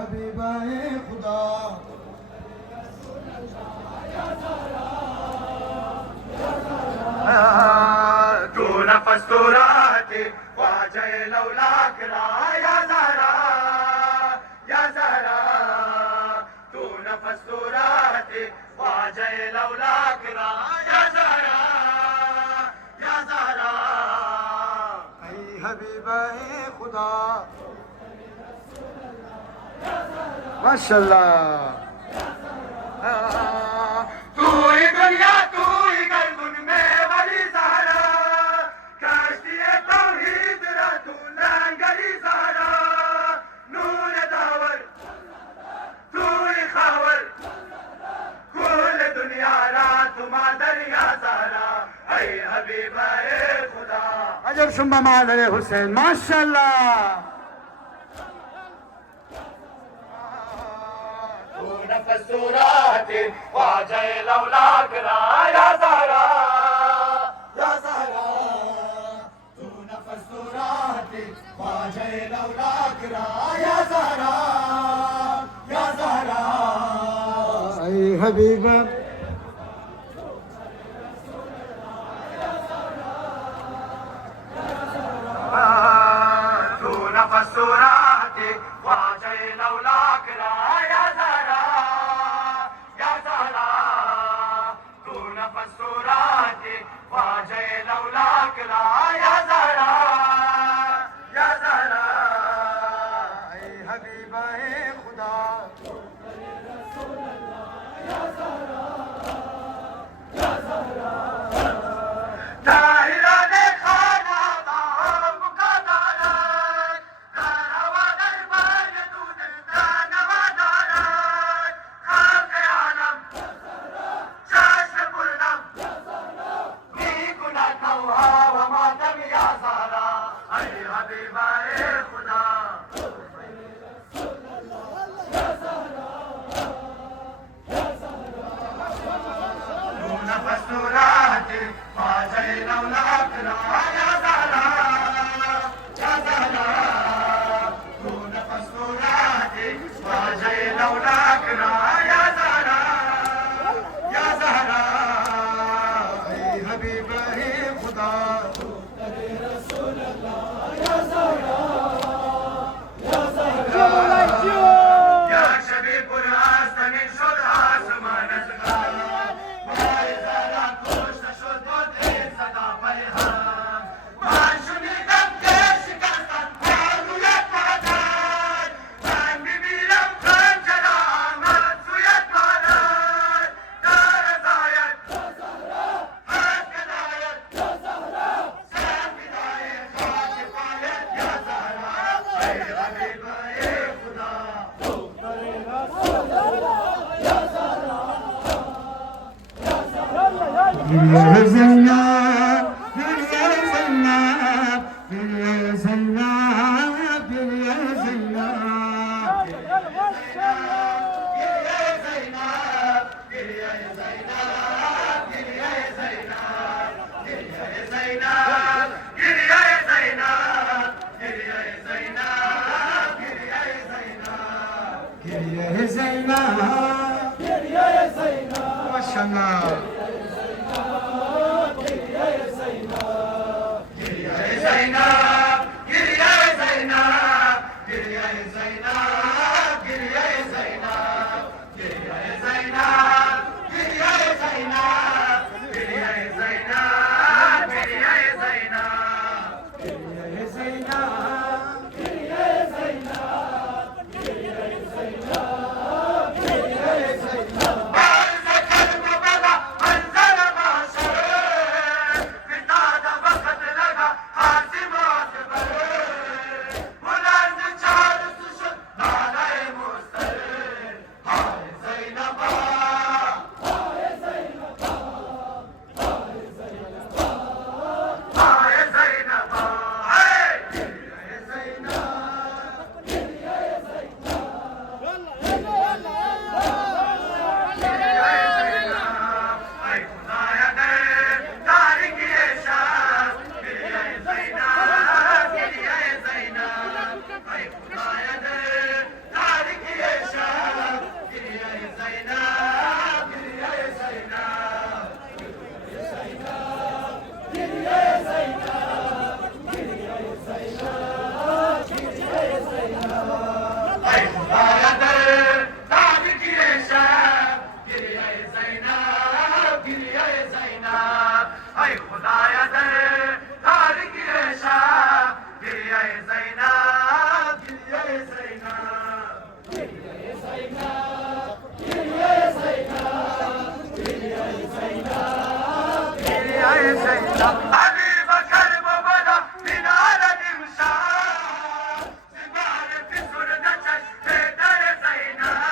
हबीबाए खुदा तू नफस तो राहते ख्वाजा लौलाक रा या ज़हरा या ज़हरा तू नफस तो राहते ख्वाजा लौलाक रा या ज़हरा या ज़हरा ऐ हबीबाए खुदा माशाल्लाह तू ही दुनिया तू ही गलगुन में वली ज़हरा काश्ती तौहीद रा तू लंगरी ज़हरा नूर दावर तू ही खावर कुल दुनिया रा तुमा दरिया ज़हरा ऐ हबीबाए खुदा अजब सुम्मा माल हुसैन माशाल्लाह नफस तो राहते ख्वाजा लौलाक रा या ज़हरा या ज़हरा तू नफस तो राहते ख्वाजा लौलाक रा या ज़हरा या ज़हरा ऐ हबीबा तू नफस तो राहते ख्वाजा लौलाक रा या ज़हरा या ज़हरा तू नफस तो राहते ख्वाजा लौलाक रा या ज़हरा या ज़हरा ऐ हबीबाए खुदा ताहिरा ने खाना बाम का दारा दारवा दरबार दूध दानवा दारा खाके आलम चाश पुरनम नी गुना नवा व मातम या ज़हरा ऐ हबीबाए खुदा तू नफस तो राहते ख्वाजा लौलाक रा या ज़हरा या ज़हरा तू नफस तो राहते ख्वाजा लौलाक रा या ज़हरा या ज़हरा ऐ हबीबाए खुदा या शबी पुरास्तन शुद आसमानच गाय माय जरा कोश शुद दे सदा पैहाम माशुनी दबके शिकस्तन फाजुयत मादार मान बिबिरम खान जरा मासुयत मादार दार जायत हाथ कदायत शाम बिदायत खाक पायत या ज़हरा ऐ हबीबाए खुदा गिरिया ज़ैनब गिरिया ज़ैनब गिरिया ज़ैनब गिरिया ज़ैनब गिरिया ज़ैनब माशाल्लाह ज़ैनब ای خدایا در تاریکی شب گریه زینب گریه زینب ای خدایا در تاریکی شب گریه زینب گریه زینب گریه زینب گریه زینب گریه زینب گریه زینب ابی بکر بابا بینار امشب زبان فسر نچش در زینب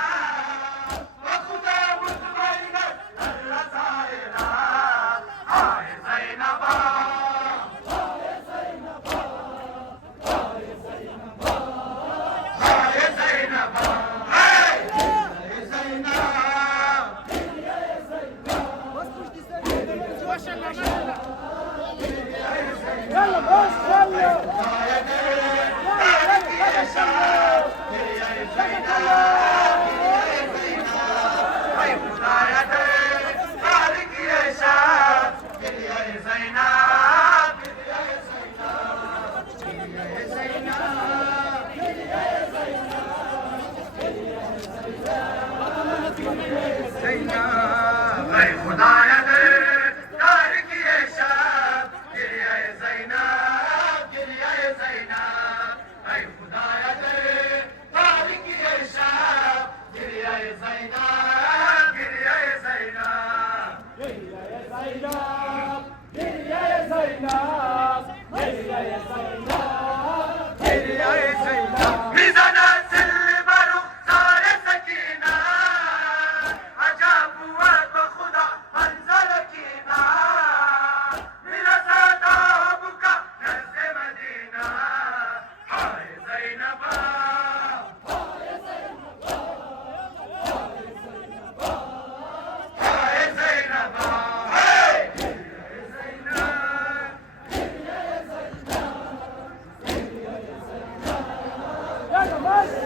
و خدا مطمئن الرسائل های زینب های زینب های زینب های زینب يلا بس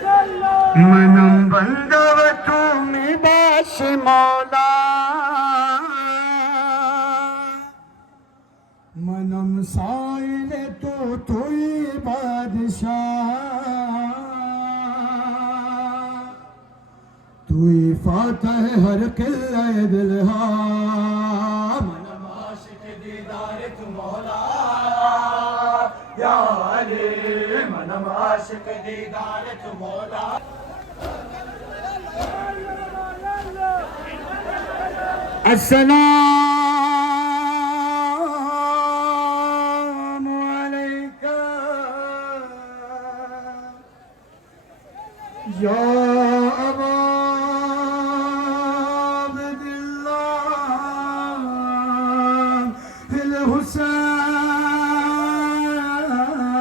يلا منم بنده و تو می باشی مولا منم سائل تو توی بادشاہ توی فاتح ہر قلعہ دلها منم عاشق دیدار تو مولا یا علی منم عاشق دیدار تو مولا السلام عليك يا أبا عبد الله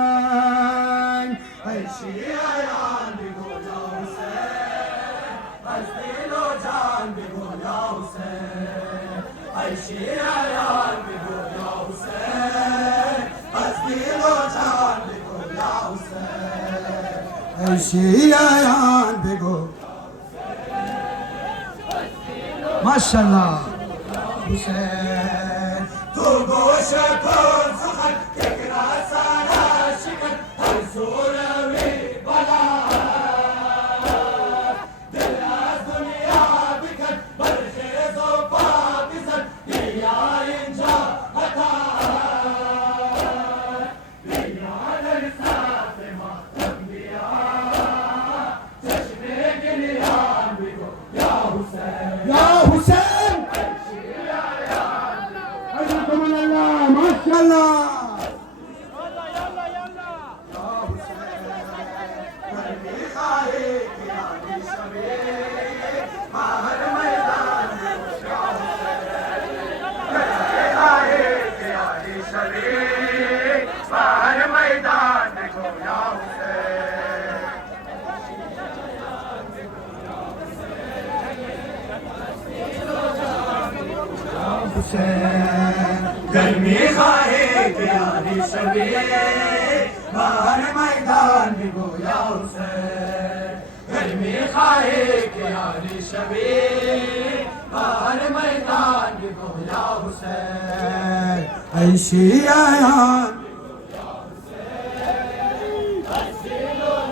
الحسين أي شيعان بيقول يا حسين بس دل وجان بيقول يا حسين أي شيعان بيقول يا حسين بس دل وجان بيقول يا حسين أي شيعان بيقول ما شاء الله حسين تو گوش کن سخن تکرا سارا شکن هر سوروی بلا دل از دنیا بکن برخیز و پا بزن بیا اینجا حتا بیا در صف ما بیا چشم گریان بگو یا حسین یا حسین ما شاء الله गर्मी खाए कि यारी शबी बाहर मैदान भी गोया उसे गर्मी खाए कि यारी शबी बाहर मैदान भी गोया उसे ऐशी आयान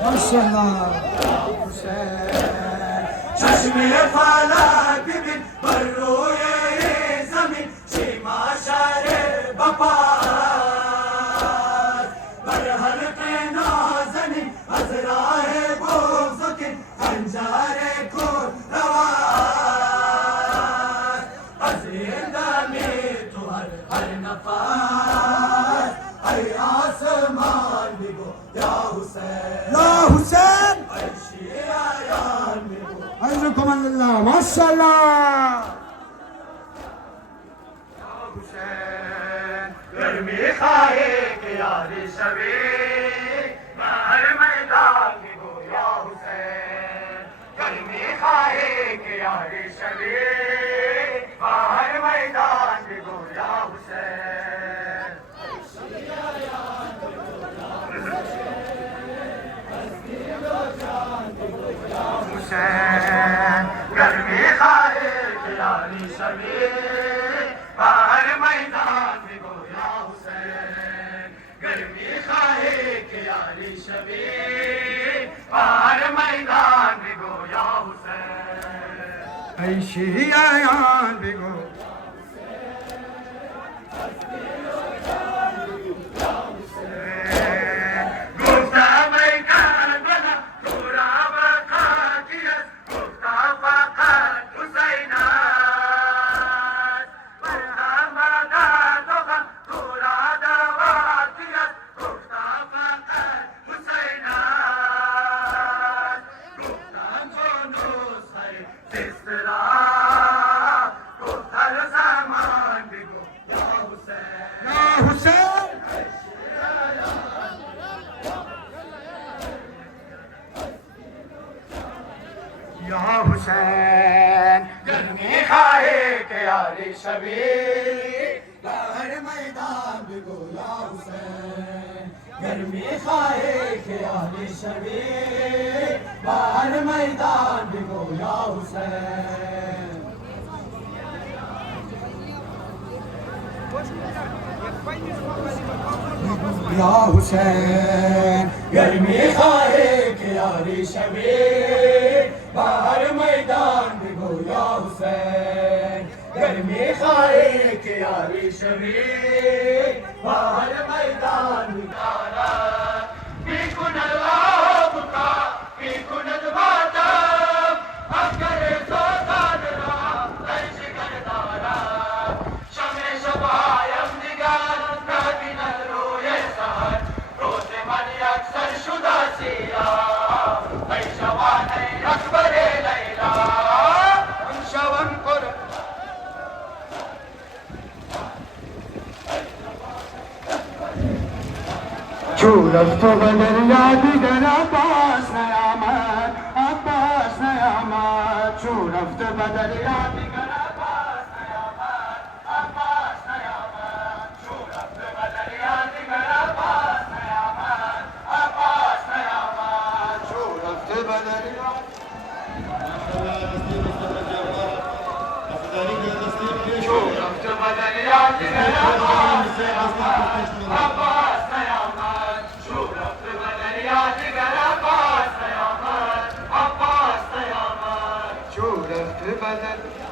माशाअल्लाह حسین چشم فلک ببین بر روی زمین شیما شهر بپاس بر حلق نازنین از راه بغض کن خنجر کن رواست از این دمی تو هر نفس ای آسمان بگو یا حسین یا حسین ای شیعیان بگو عزكم الله ما شاء الله حسین گرمی خواهی که یاری شوی بر میدان بگو یا حسین گرمی خواهی که یاری شوی بر میدان بگو یا حسین حسین گرمی خواهی که یاری شوی بر میدان بگو یا حسین گرمی خواهی که یاری شوی بر میدان بگو یا حسین ای شیعیان بگو گفتم ای کربلا تو را بقاتی است گفتم فقط حسین است گفتم مدد و غم تو را دواتی است گفتم فقط حسین است گفتم تو نسخه زیست را گفتن زمان بگو یا حسین یا حسین یا حسین گرمی خواهی که یاری شوی بر میدان بگو یا حسین گرمی خواهی که یاری شوی بر میدان بگو یا حسین یا حسین گرمی خواهی که یاری شوی بر میدان بگو یا حسین گرمی خواهی که یاری شوی بر میدان میکند آبکا میکند ماتم افکر سلطان را در جگر دارم شمع شبایم دیگر نبیند روی سر روز من یکسر شده سیاه ای جوان ای اکبر لیلا من شوم قرب چون رفت و دریا دیگر عباس نیامد عباس نیامد چون رفت به دریا دیگر عباس نیامد عباس نیامد چون رفت به دریا دیگر عباس نیامد عباس نیامد چون رفت به دریا چون رفت به دریا دیگر عباس نیامد عباس نیامد چون رفت به دریا دیگر عباس نیامد عباس نیامد چون رفت به دریا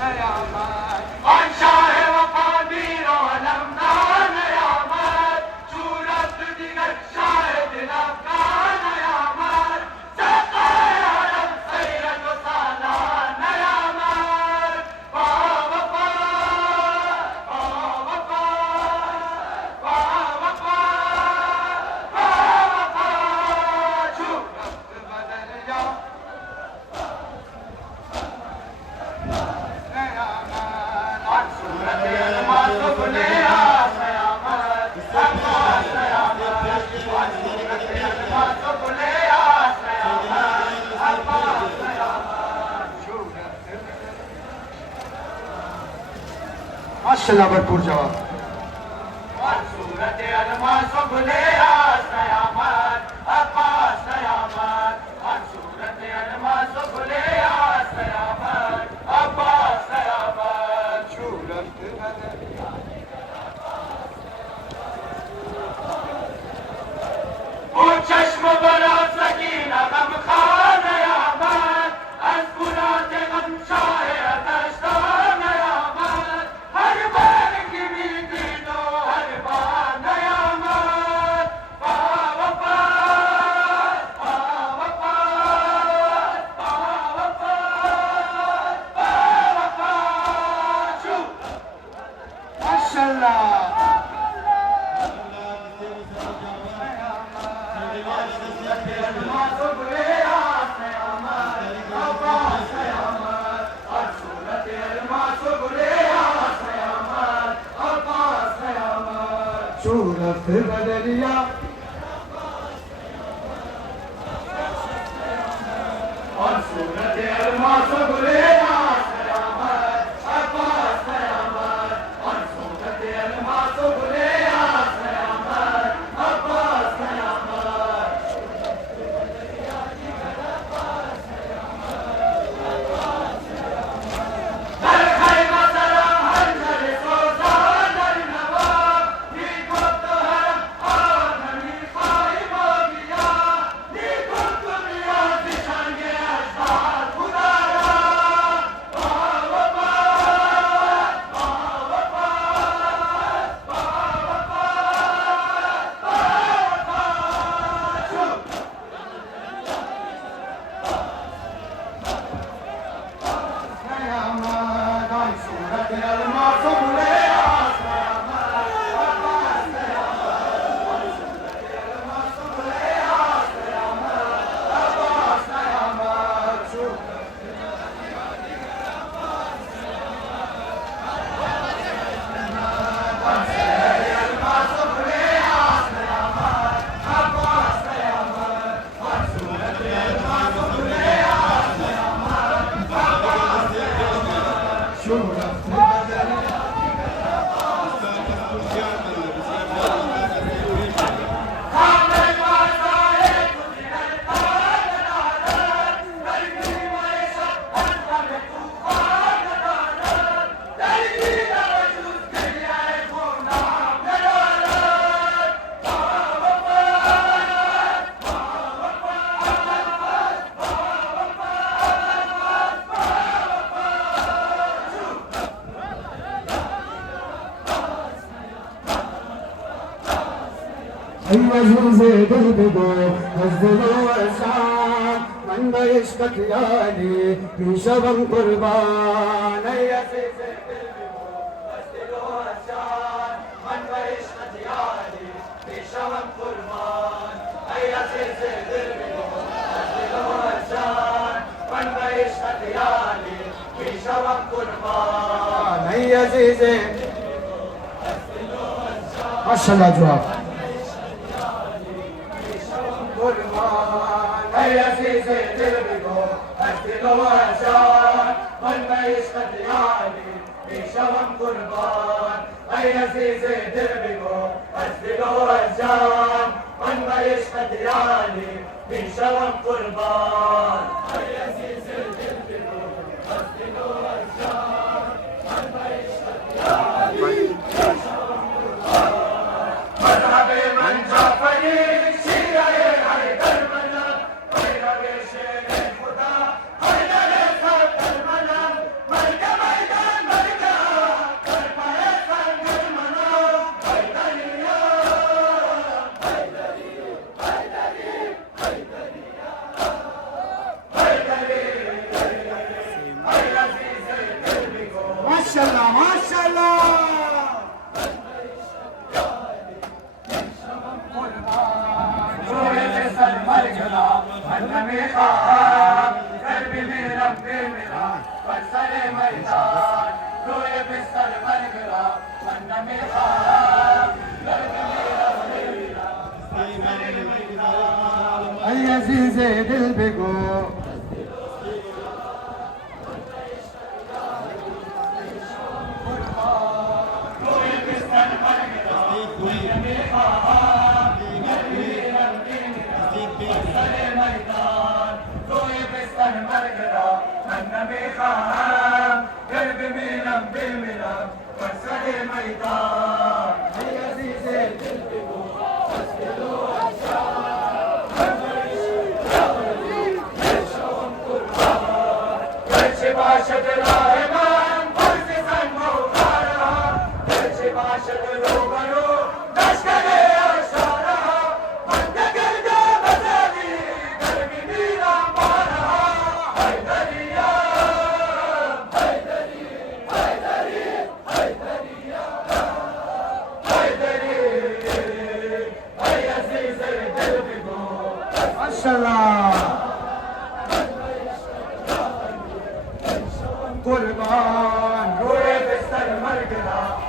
نیامد آن شاه وفا میر و علمدار نیامد چون رفت دیگر شاه دل افغان نیامد سقای عالم سیرت و سالار نیامد با وفا با وفا با وفا با وفا چون رفت به دریا نیامد آن صورت الماس و گل یاس نیامد عباس نیامد آن صورت الماس و گل یاس نیامد عباس نیامد چون رفت ماشاءالله بھرپور جواب آن صورت الماس و گل یاس نیامد عباس نیامد آن صورت الماس و گل یاس نیامد عباس نیامد چون رفت به دریا बदरिया और सूरत अलमास बुले عزيز قلبي نزل وسام من بيشكت يالي في شبن قربان يا عزيز قلبي نزل وسام من بيشكت يالي في شبن قربان يا عزيز قلبي نزل وسام من بيشكت يالي في شبن قربان يا عزيز ما شاء الله جواب يا عزيز قلبي أسدل وأشان من ما يشهد يعني في شوم قربان يا عزيز قلبي أسدل وأشان من ما يشهد يعني في شوم قربان يا عزيز قلبي أسدل وأشان من ما يشهد يعني في شوم قربان مذهب من جعفري يا عزيز قلبي قربان روح بستر مرقنا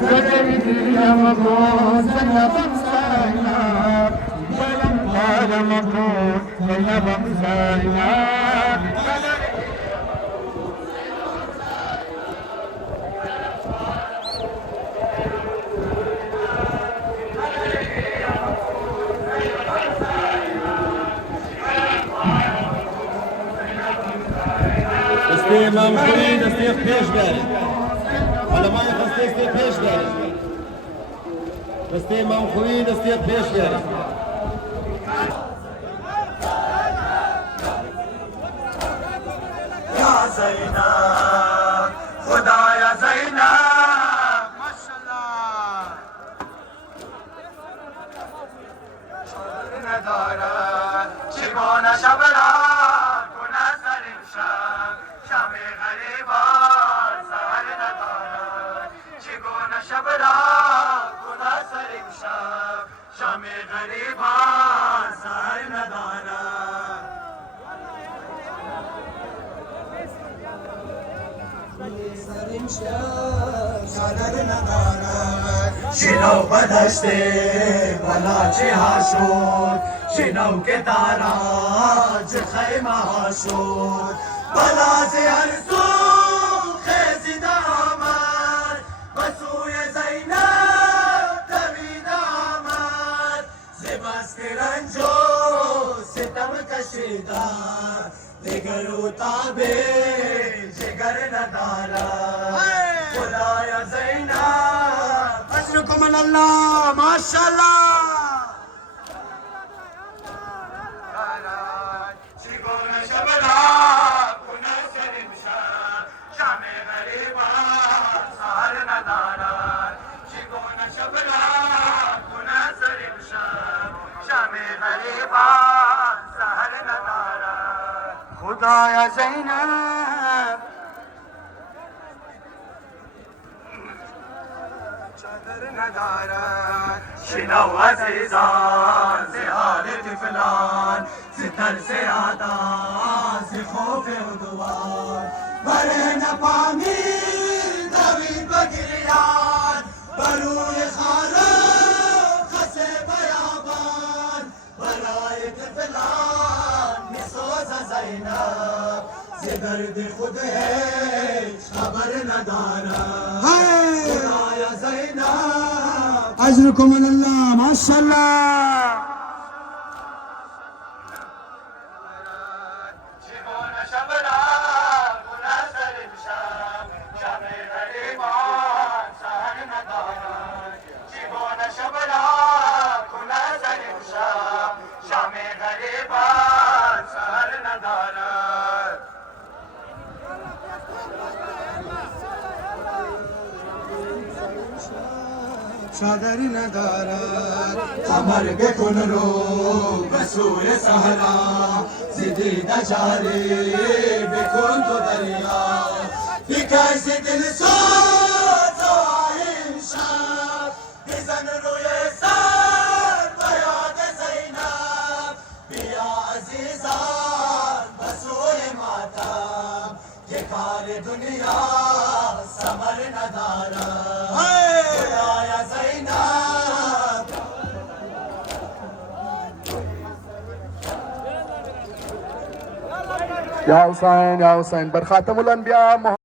زينب يا مبروك زينب زينب يا مبروك زينب زينب دستی امام خوری دستی پیش داره علمای خسته پیش داره دستی امام خوری دستی پیش داره या ज़ैनब खुदाया ज़ैनब माशाअल्लाह ندارد چگونه شب را گناه سر شب شب غریبان سهر ندارد چگونه شب را گناه سر شب شب غریبان سهر ندارد سادر ندارد شنو بدشت بلا چه ها شد شنو که تاراج خیمه ها شد بلا زی هر سو خیزیده آمد بسوی زینب دویده آمد زبست رنج و ستم کشیدن دیگر او تابه جگر ندارد خدایا زینب أجركم من الله ما شاء الله. چگونه شب را گناه سریم شب شام غریبان سهر ندارد چگونه شب را گناه سریم شب شام غریبان سهر ندارد خدایا زینب چادر ندارد شنو عزیزان ز حال طفلان ز ترس عادات ز خوف عدوان بره نپامی دوید بگریان بروی خانه خسه بیابان برای طفلان میسوز زینب ز درد خود هیچ خبر ندارد خدایا زینب أجركم من الله ما شاء الله. چگونه شب را گناه سریم شب شب غریبان سهر ندارد چگونه شب را گناه سریم شب شب غریبان سهر ندارد چادری ندارد قمر بکن رو به سوی صحرا زدید جاری بکن تو دریا بکش دل سوز این شب بزن روی سر و یاد زینب بیا عزیزان به سوی ماتم که کار دنیا ثمر ندارد خدایا زینب يا حسين يا حسين بر خاتم الانبياء